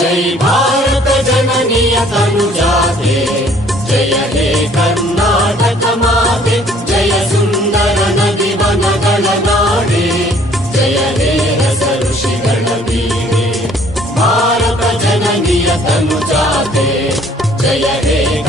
जय भारत जननीय तनुजाते, जय हे कर्नाटक माते, जय सुंदर नदी वनಗಳ ನಾಡೆ, जय हे रस ಋಷಿಗಳ ಬೀಡೆ. भारत जननीय तनुजाते, जय हे